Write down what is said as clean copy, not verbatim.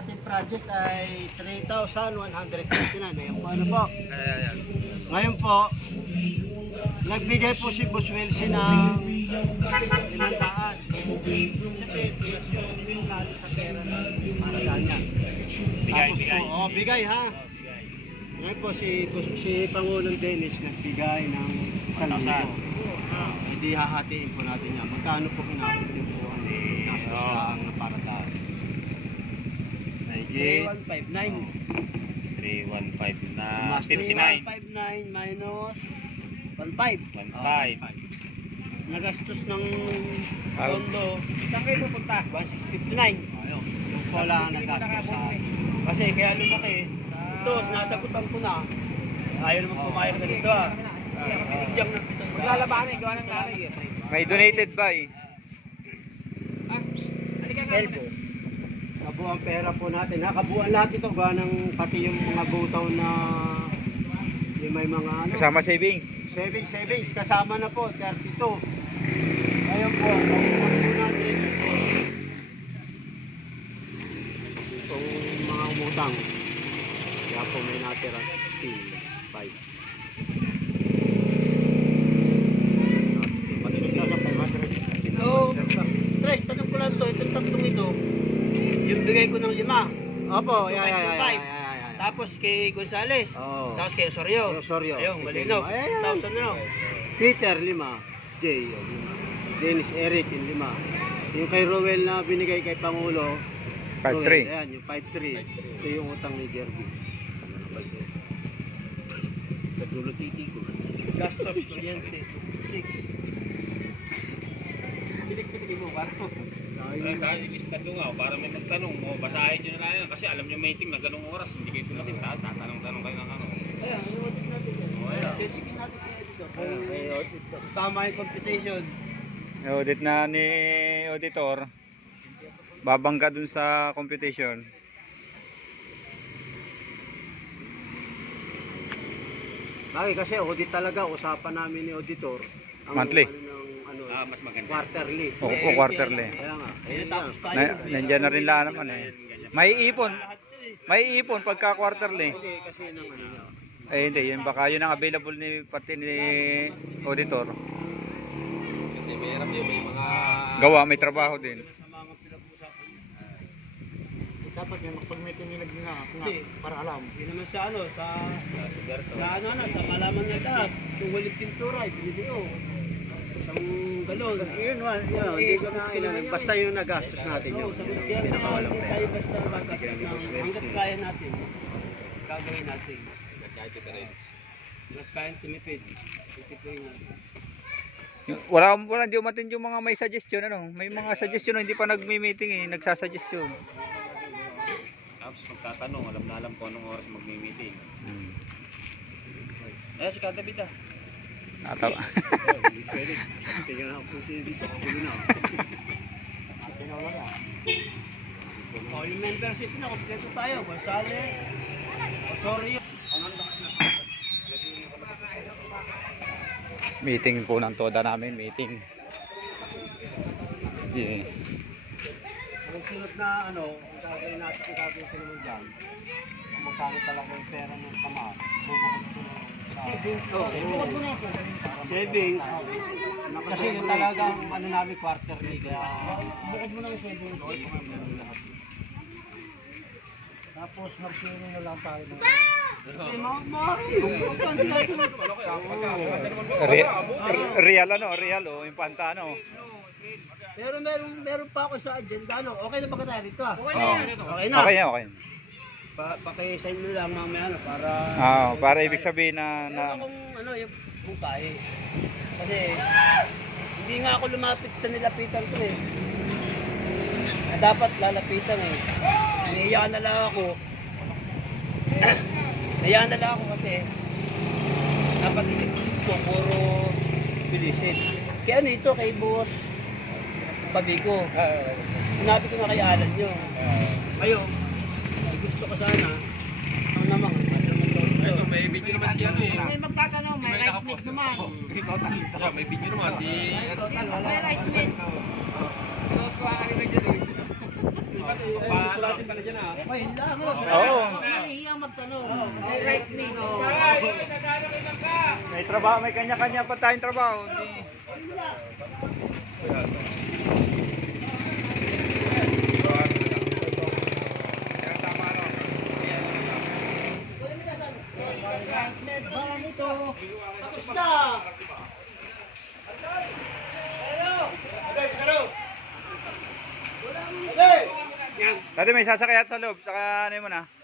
ating project ay 3,159. Ngayon po, ano po? Ngayon po, nagbigay po si Boss Wilson ng 500. Siyempre, yung lalo sa pera na para saan yan. Bigay. Oo, bigay ha. Ngayon po, si Pangulong Dennis nagbigay ng 1,000. Hindi hahatiin po natin yan. Magkano po kinapit din po ang nasa na para tayo? 3159 na 59 159 minus 1.5. 15 Nagastos ng pondo. Saan kayo pupunta? 1659. Ayun. Yung po lang ang nagastos sa akin. Kasi kaya lumaki. Ito, sinasagutan ko na. Ayaw naman pumayag na dito ah. Pinidjang ng pitong. Maglalabanan, gawa ng lalay. May donated by Elbo. Kabuang pera po natin. Kabuang lahat ito. Gawa ng pati yung mga butaw na yung may mga ano. kasama savings. Savings. Kasama na po. 32. Ngayon po. Kabuang po natin. Itong mga umutang. Kaya po may natira 65. So, Tres, tanong ko lang to, itong tatlong ito, yung bigay ko ng 5. Opo, Tapos kay Gonzales, tapos kay Osorio. Ayun, malinaw. 1,000 na lang. Peter, 5. Jay, 5. Dennis, Eric, yung 5. Yung kay Rowell na binigay kay Pangulo, 5-3. Ayan, yung 5-3. Ito yung utang ni Jerby. Sa dulo titi ko. Gastos, kuryente, 6. Pilik-pilik mo ba? Ilista ko nga, para may magtanong mo, basahin nyo na lang yan. Kasi alam nyo meeting na ganung oras, hindi kayo sumatin. Tapos tatanong-tanong kayo ng ano. Ayan, anuwatin natin yan. Ayan. Checkin natin kaya dito. Tama yung computation. Audit na ni auditor. Babangga dun sa computation. Bakit kasi audit talaga, usapan namin ni auditor. Monthly. Mas maganda. Quarterly. O quarterly. Kaya nga. Kaya tapos tayo. Nandiyan na rin lang naman eh. May ipon pagka quarterly. Hindi, kasi nang ano nyo. Eh hindi, yun baka yun ang available ni pati ni auditor. Kasi mahirap yun, may mga... Gawa, may trabaho din. Sa mga pinag-usapan nyo. Dapat yung magpag-meeting nila nga para alam. Hindi naman sa ano, sa malaman na lahat. Kung walang pintura, ibinili ko. Isang galon. Yun, hindi ko na kailangan. Basta yung nagastos natin yun. Kaya pinakawalang pera. Tayo basta nagastos na hanggat kaya natin. Gagawin natin. Hanggat kaya timipid. Titipuin natin. Wala di umatin yung mga may suggestion ano. May mga suggestion na hindi pa nagmi-meeting eh, nagsasuggestion. Tapos magtatanong, alam na alam ko anong oras magmi-meeting. Si Kadabita. Atawa. Tingnan ako po dito. Pulo na. Yung membership na, kompleto tayo. Gonzales, Osorio. Meeting po ng toda namin, meeting. Yeah. Ang sunod na ano, gagawin natin kung gagawin ko naman dyan. Kung magkano talaga yung pera ng kama. Savings. Bukod mo na sir. Savings. Kasi yun talaga ang ano namin quarterly. Kaya bukod mo na yung savings. Tapos marsino na lang tayo. Real yung pantano. Pero meron pa ako sa agenda. Ano? Okay na ba ka tayo dito ah? Okay na. Okay. Paki-sign mo lang mamaya ano, para... Para ibig sabihin na... Kung ano yung bukay. Kasi hindi nga ako lumapit sa nilapitan ko eh. Na dapat lalapitan eh. Naiyakan na lang ako. Naiyakan na lang ako kasi dapat isip-isip ko puro bilisin. Kaya ano ito kay boss Pabico. Sinabi ko na kay Alan yun. Ngayon, gusto ko sana. Ano naman? Ito, may video naman siya ano eh. May magtatanong, may right mid naman. May video naman. May right mid. Susulatin pala dyan ah. Ay, lang. Oo. Nahihiya magtanong. Kasi right me. May trabaho, may kanya-kanya pa tayong trabaho. Hindi. Tapos na. Dati may sasakayat sa loob, saka ano mo na.